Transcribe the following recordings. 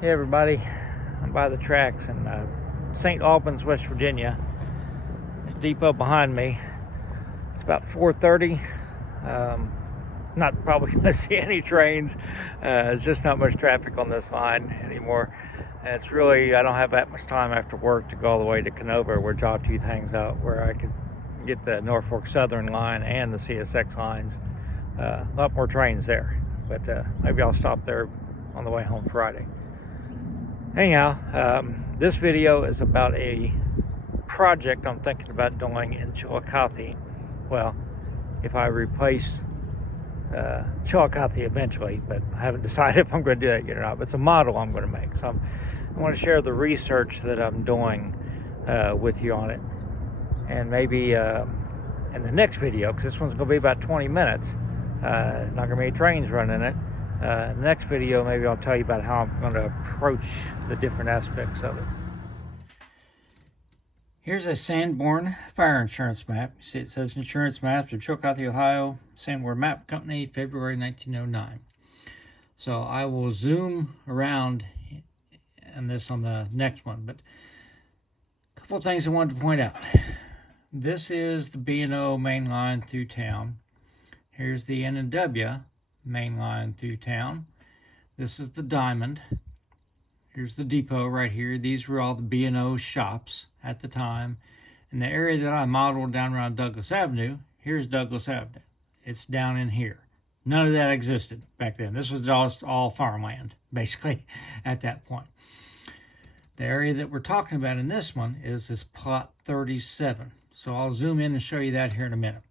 Hey everybody, I'm by the tracks in St. Albans, West Virginia. There's a depot behind me. It's about 4:30. Not probably going to see any trains. There's just not much traffic on this line anymore. And it's really, I don't have that much time after work to go all the way to Canova where Jawtooth hangs out, where I could get the Norfolk Southern line and the CSX lines. A lot more trains there, but maybe I'll stop there on the way home Friday. Anyhow, this video is about a project I'm thinking about doing in Chillicothe. Well, if I replace Chillicothe eventually, but I haven't decided if I'm going to do that yet or not. But it's a model I'm going to make. So I want to share the research that I'm doing with you on it. And maybe in the next video, because this one's going to be about 20 minutes, not going to be any trains running it. The next video, maybe I'll tell you about how I'm going to approach the different aspects of it. Here's a Sanborn fire insurance map. You see it says Insurance Maps of Chillicothe, Ohio, Sanborn Map Company, February 1909. So I will zoom around on this on the next one, but a couple of things I wanted to point out. This is the B&O main line through town. Here's the N&W main line through town. This is the Diamond. Here's the depot right here. These were all the B&O shops at the time. And the area that I modeled down around Douglas Avenue, here's Douglas Avenue. It's down in here. None of that existed back then. This was just all farmland, basically, at that point. The area that we're talking about in this one is this plot 37. So I'll zoom in and show you that here in a minute.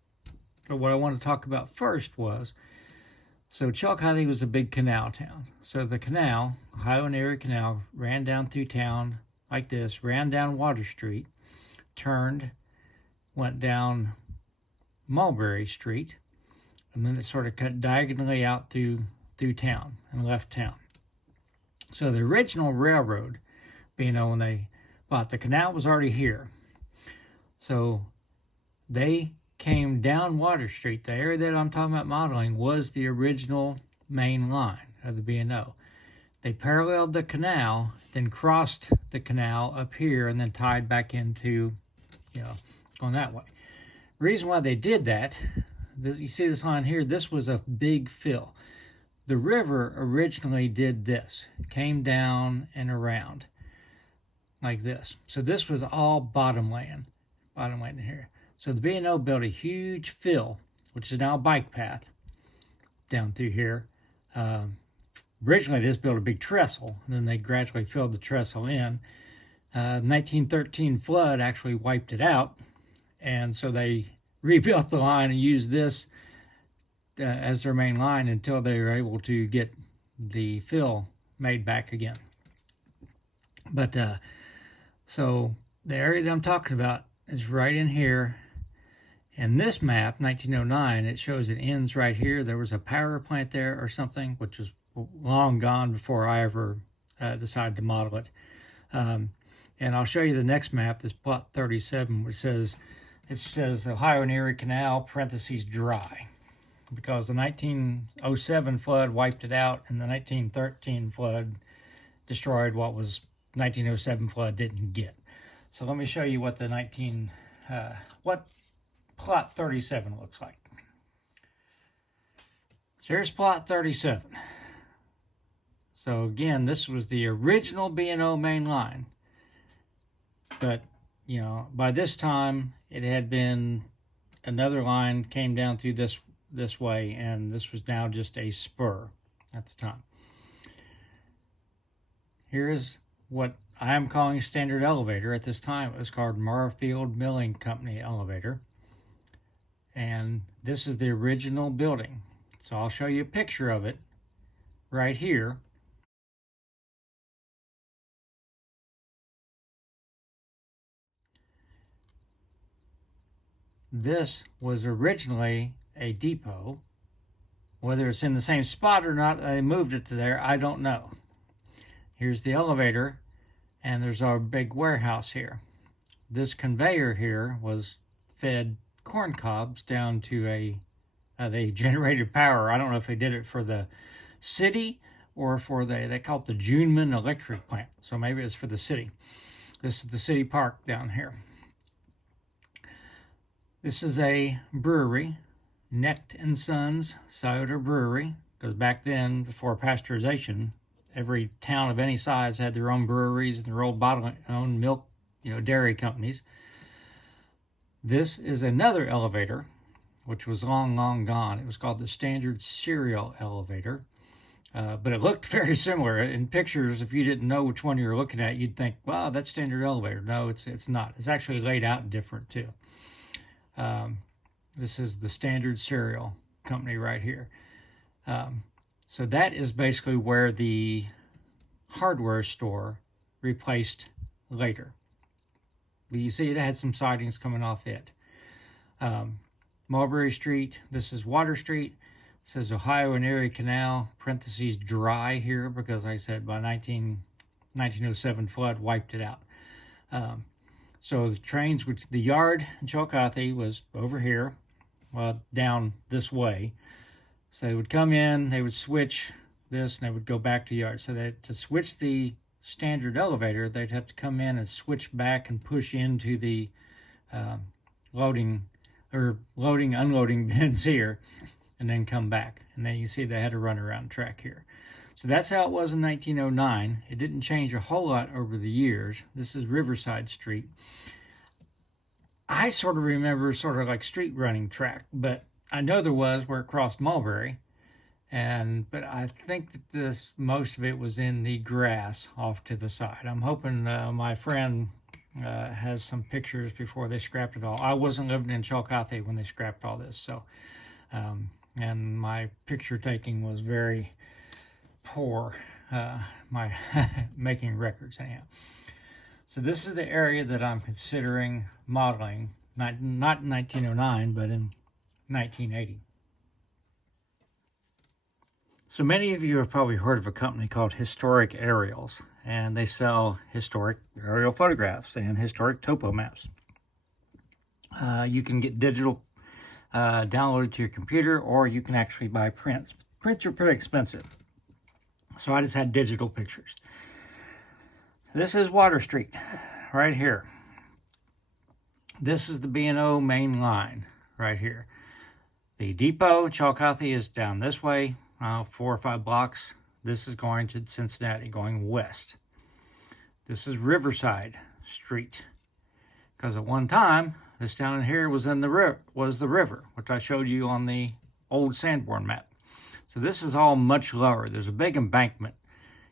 But what I want to talk about first was, so Chillicothe was a big canal town. So the canal, Ohio and Erie Canal, ran down through town like this, ran down Water Street, turned, went down Mulberry Street, and then it sort of cut diagonally out through town and left town. So the original railroad, when they bought the canal, was already here. So they came down Water Street. The area that I'm talking about modeling was the original main line of the B&O. They paralleled the canal, then crossed the canal up here, and then tied back into, going that way. The reason why they did that, you see this line here, this was a big fill. The river originally did this, came down and around like this. So this was all bottomland in here. So the B&O built a huge fill, which is now a bike path down through here. Originally, they just built a big trestle, and then they gradually filled the trestle in. 1913 flood actually wiped it out, and so they rebuilt the line and used this as their main line until they were able to get the fill made back again. But so the area that I'm talking about is right in here. And this map, 1909, it shows it ends right here. There was a power plant there or something, which was long gone before I ever decided to model it. And I'll show you the next map, this plot 37, which says, it says Ohio and Erie Canal, parentheses, dry. Because the 1907 flood wiped it out, and the 1913 flood destroyed what was 1907 flood didn't get. So let me show you what the what plot 37 looks like. So here's plot 37. So again, this was the original B&O main line. But, by this time, it had been, another line came down through this way, and this was now just a spur at the time. Here is what I am calling a standard elevator. At this time, it was called Marfield Milling Company elevator. And this is the original building. So I'll show you a picture of it right here. This was originally a depot. Whether it's in the same spot or not, they moved it to there, I don't know. Here's the elevator, and there's our big warehouse here. This conveyor here was fed corn cobs down to they generated power. I don't know if they did it for the city or for they call it the Juneman Electric Plant. So maybe it's for the city. This is the city park down here. This is a brewery, Necht and Sons Cider Brewery, because back then, before pasteurization, every town of any size had their own breweries and their own milk, dairy companies. This is another elevator, which was long, long gone. It was called the Standard Serial Elevator, but it looked very similar. In pictures, if you didn't know which one you were looking at, you'd think, wow, that's Standard Elevator. No, it's not. It's actually laid out different, too. This is the Standard Serial Company right here. So that is basically where the hardware store replaced later. But you see it had some sidings coming off it. Mulberry Street, this is Water Street. It says Ohio and Erie Canal, parentheses dry here because like I said by 1907 flood wiped it out. So the trains, the yard in Chillicothe was over here, well, down this way. So they would come in, they would switch this, and they would go back to the yard. So to switch the standard elevator, they'd have to come in and switch back and push into the loading, unloading bins here, and then come back. And then you see they had to run around the track here. So that's how it was in 1909. It didn't change a whole lot over the years. This is Riverside Street. I sort of remember sort of like street running track, but I know there was where it crossed Mulberry. But I think that most of it was in the grass off to the side. I'm hoping my friend has some pictures before they scrapped it all. I wasn't living in Chillicothe when they scrapped all this, so and my picture taking was very poor. My making records anyhow. So this is the area that I'm considering modeling, not in 1909, but in 1980. So many of you have probably heard of a company called Historic Aerials, and they sell historic aerial photographs and historic topo maps. You can get digital downloaded to your computer, or you can actually buy prints. Prints are pretty expensive, so I just had digital pictures. This is Water Street, right here. This is the B&O main line, right here. The depot, Chillicothe, is down this way, 4 or 5 blocks. This is going to Cincinnati, going west. This is Riverside Street, because at one time, this down here was the river, which I showed you on the old Sanborn map. So this is all much lower. There's a big embankment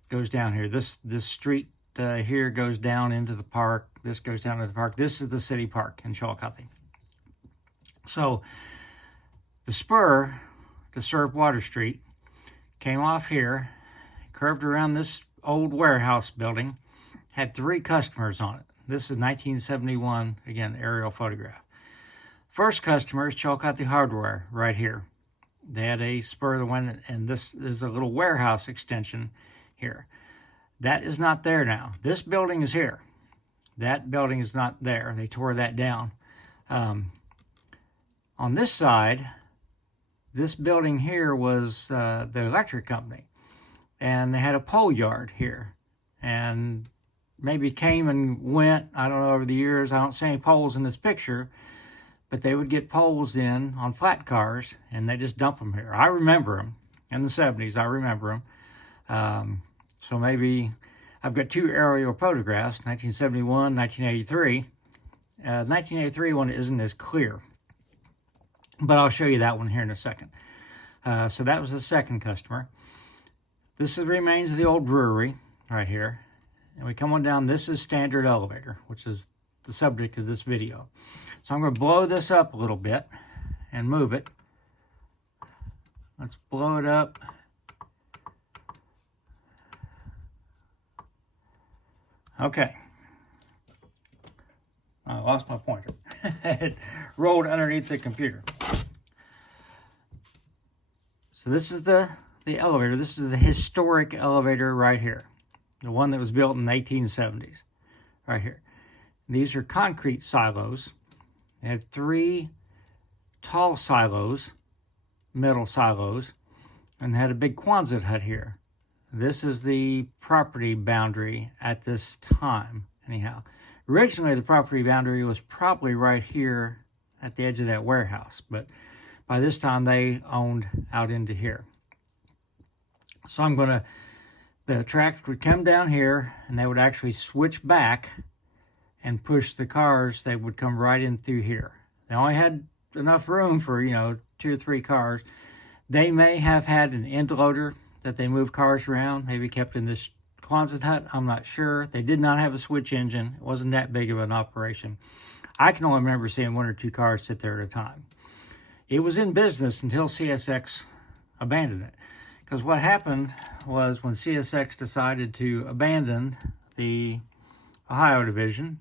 goes down here. This street here goes down into the park. This goes down to the park. This is the city park in Chillicothe. So the spur to serve Water Street came off here, curved around this old warehouse building, had 3 customers on it. This is 1971, again, aerial photograph. First customer is Chillicothe Hardware, right here. They had a spur that went, and this is a little warehouse extension here. That is not there now. This building is here. That building is not there. They tore that down. On this side, this building here was the electric company, and they had a pole yard here, and maybe came and went, I don't know, over the years. I don't see any poles in this picture, but they would get poles in on flat cars, and they just dump them here. I remember them in the 70s. I remember them. So maybe I've got 2 aerial photographs, 1971, 1983. 1983 one isn't as clear, but I'll show you that one here in a second. So that was the second customer. This is the remains of the old brewery right here. And we come on down. This is standard elevator, which is the subject of this video. So I'm going to blow this up a little bit and move it. Let's blow it up. Okay. I lost my pointer. It rolled underneath the computer. So this is the elevator. This is the historic elevator right here. The one that was built in the 1870s. Right here. These are concrete silos. They had 3 tall silos, metal silos, and they had a big Quonset hut here. This is the property boundary at this time, anyhow. Originally, the property boundary was probably right here at the edge of that warehouse, but by this time, they owned out into here. So the tracks would come down here, and they would actually switch back and push the cars. They would come right in through here. They only had enough room for, 2 or 3 cars. They may have had an end loader that they moved cars around, maybe kept in this Quonset hut. I'm not sure. They did not have a switch engine. It wasn't that big of an operation. I can only remember seeing 1 or 2 cars sit there at a time. It was in business until CSX abandoned it. Because what happened was when CSX decided to abandon the Ohio division,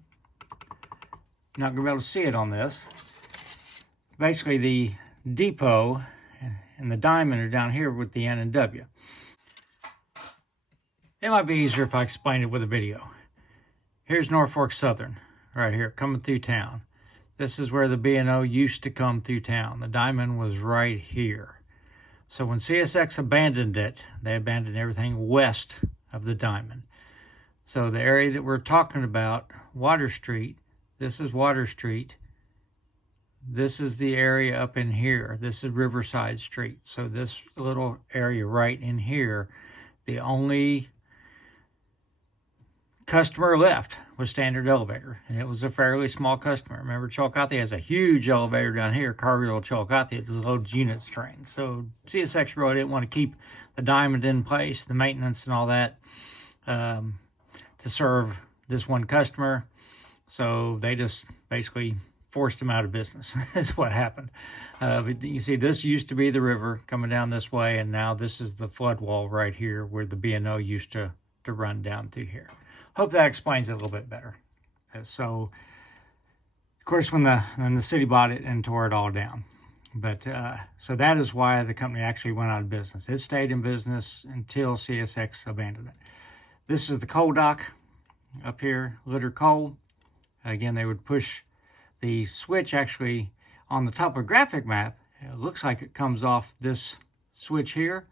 you're not going to be able to see it on this. Basically, the depot and the diamond are down here with the N and W. It might be easier if I explain it with a video. Here's Norfolk Southern, right here, coming through town. This is where the B&O used to come through town. The diamond was right here. So when CSX abandoned it, they abandoned everything west of the diamond. So the area that we're talking about, Water Street, this is Water Street. This is the area up in here. This is Riverside Street. So this little area right in here, the only customer left was Standard Elevator, and it was a fairly small customer. Remember, Chillicothe has a huge elevator down here, Cargill, Chillicothe. It loads units trains. So CSX really didn't want to keep the diamond in place, the maintenance and all that, to serve this one customer. So they just basically forced him out of business. That's what happened. But you see, this used to be the river coming down this way, and now this is the flood wall right here where the B&O used to run down through here. Hope that explains it a little bit better. So, of course, when the city bought it and tore it all down. But so that is why the company actually went out of business. It stayed in business until CSX abandoned it. This is the coal dock up here, Litter Coal. Again, they would push the switch actually on the topographic map. It looks like it comes off this switch here,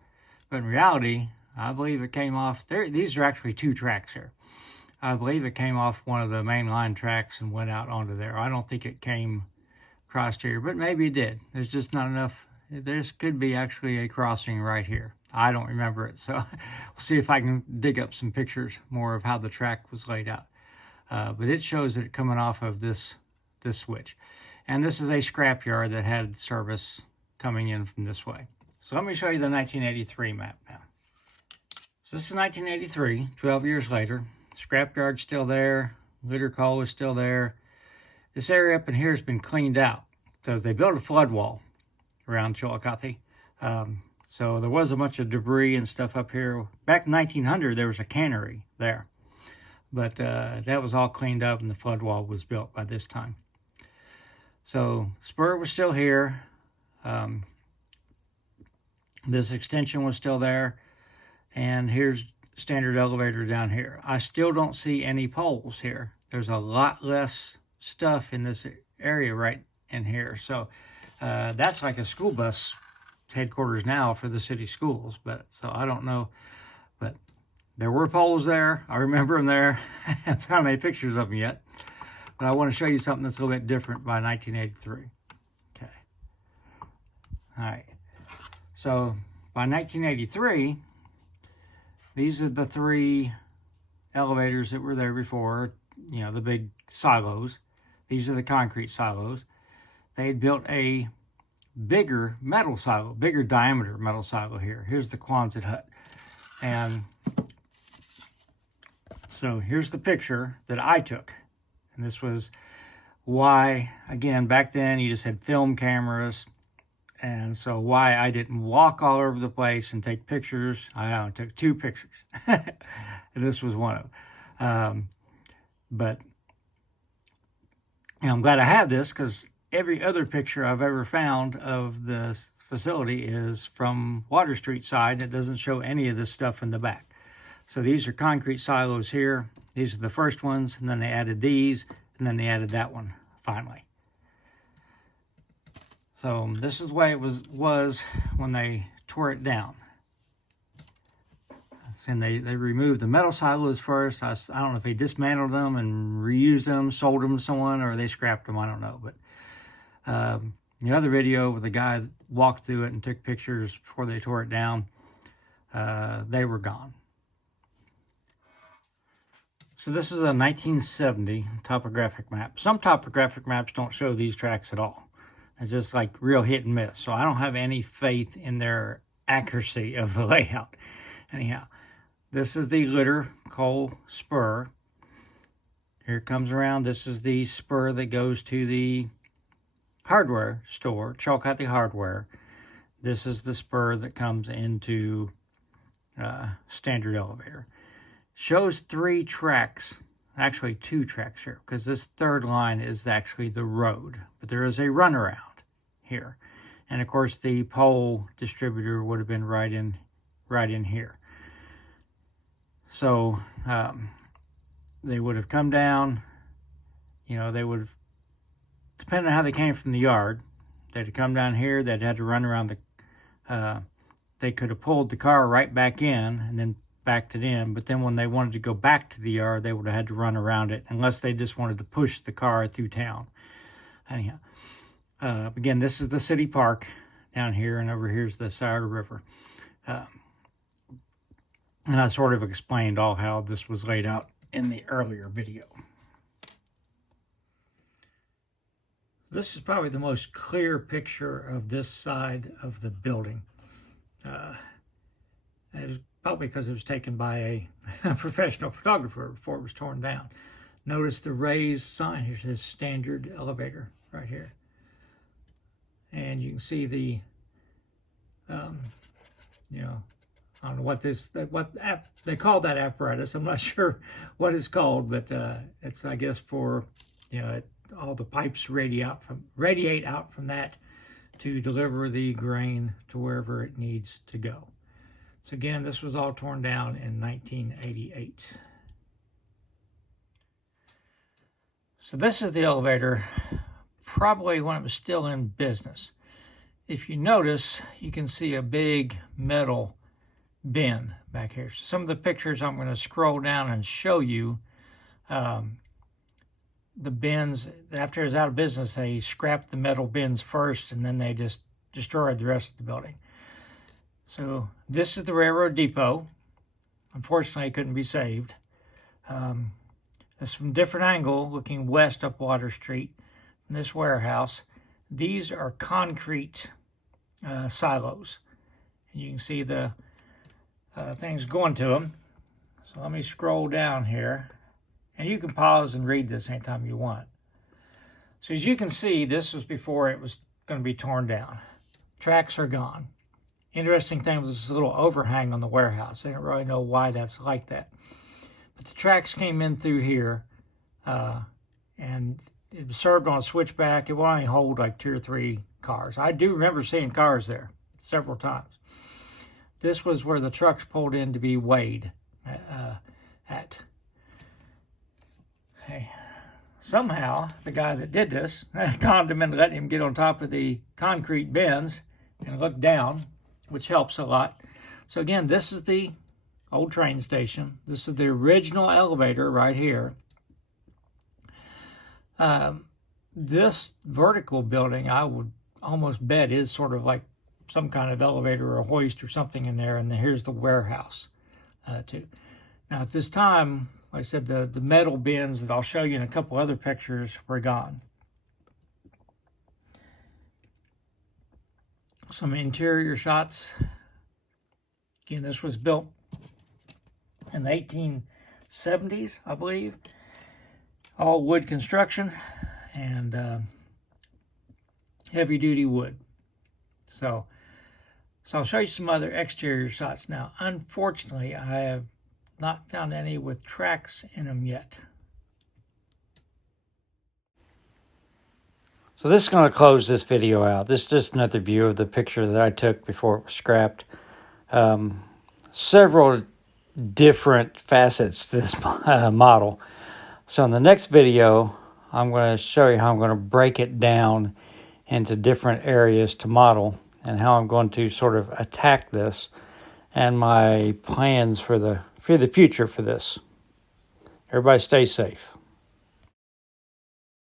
but in reality, I believe it came off there. These are actually 2 tracks here. I believe it came off one of the main line tracks and went out onto there. I don't think it came across here, but maybe it did. There's just not enough. There could be actually a crossing right here. I don't remember it, so we'll see if I can dig up some pictures more of how the track was laid out. But it shows it coming off of this switch. And this is a scrapyard that had service coming in from this way. So let me show you the 1983 map now. So this is 1983, 12 years later. Scrapyard's still there. Litter coal is still there. This area up in here has been cleaned out because they built a flood wall around Chillicothe. So there was a bunch of debris and stuff up here. Back in 1900, there was a cannery there. But that was all cleaned up and the flood wall was built by this time. So spur was still here. This extension was still there. And here's Standard Elevator down here. I still don't see any poles here. There's a lot less stuff in this area right in here. So that's like a school bus headquarters now for the city schools. But so I don't know. But there were poles there. I remember them there. I haven't found any pictures of them yet. But I want to show you something that's a little bit different by 1983. Okay. All right. So by 1983, these are the 3 elevators that were there before, the big silos. These are the concrete silos. They had built a bigger metal silo, bigger diameter metal silo here. Here's the Quonset hut. And so here's the picture that I took. And this was why, again, back then you just had film cameras. And so why I didn't walk all over the place and take pictures. I only took 2 pictures. And this was one of them. But I'm glad I have this because every other picture I've ever found of this facility is from Water Street side. It doesn't show any of this stuff in the back. So these are concrete silos here. These are the first ones, and then they added these, and then they added that one finally. So this is the way it was when they tore it down. And they removed the metal silos first. I don't know if they dismantled them and reused them, sold them to someone, or they scrapped them. I don't know. But the other video with the guy that walked through it and took pictures before they tore it down, they were gone. So this is a 1970 topographic map. Some topographic maps don't show these tracks at all. It's just like real hit and miss. So I don't have any faith in their accuracy of the layout. Anyhow, this is the Litter Coal Spur. Here it comes around. This is the spur that goes to the hardware store, Chillicothe Hardware. This is the spur that comes into standard elevator. Shows 3 tracks, actually 2 tracks here, because this third line is actually the road, but there is a runaround here. And of course the pole distributor would have been right in here. So they would have come down, you know, they would have, depending on how they came from the yard, they'd have come down here, they'd had to run around the, they could have pulled the car right back in and then backed it in, but then when they wanted to go back to the yard, they would have had to run around it, unless they just wanted to push the car through town. Anyhow, again, this is the city park down here, and over here's the Scioto River. And I sort of explained all how this was laid out in the earlier video. This is probably the most clear picture of this side of the building. Probably because it was taken by a professional photographer before it was torn down. Notice the raised sign. Here's his standard elevator right here. And you can see the, you know, I don't know what they call that apparatus. I'm not sure what it's called, but it's, I guess, for, you know, all the pipes radiate out from that to deliver the grain to wherever it needs to go. So again, this was all torn down in 1988. So this is the elevator, probably when it was still in business. If you notice, you can see a big metal bin back here. So some of the pictures I'm going to scroll down and show you. The bins, after it was out of business, they scrapped the metal bins first, and then they just destroyed the rest of the building. So this is the railroad depot. Unfortunately, it couldn't be saved. It's from a different angle, looking west up Water Street from this warehouse. These are concrete silos. And you can see the things going to them. So let me scroll down here. And you can pause and read this anytime you want. So as you can see, this was before it was going to be torn down. Tracks are gone. Interesting thing was this little overhang on the warehouse. I don't really know why that's like that. But the tracks came in through here, and it was served on a switchback. It would only hold like 2 or 3 cars. I do remember seeing cars there several times. This was where the trucks pulled in to be weighed at. Hey, somehow, the guy that did this conned him into letting him get on top of the concrete bins and look down, which helps a lot. So again, this is the old train station. This is the original elevator right here. This vertical building, I would almost bet, is sort of like some kind of elevator or a hoist or something in there. And then here's the warehouse too. Now at this time, like I said, the metal bins that I'll show you in a couple other pictures were gone. Some interior shots. Again, this was built in the 1870s, I believe. All wood construction and heavy-duty wood. So I'll show you some other exterior shots now. Unfortunately, I have not found any with tracks in them yet. So this is going to close this video out. This is just another view of the picture that I took before it was scrapped. Several different facets to this model. So in the next video, I'm going to show you how I'm going to break it down into different areas to model and how I'm going to sort of attack this and my plans for the future for this. Everybody stay safe.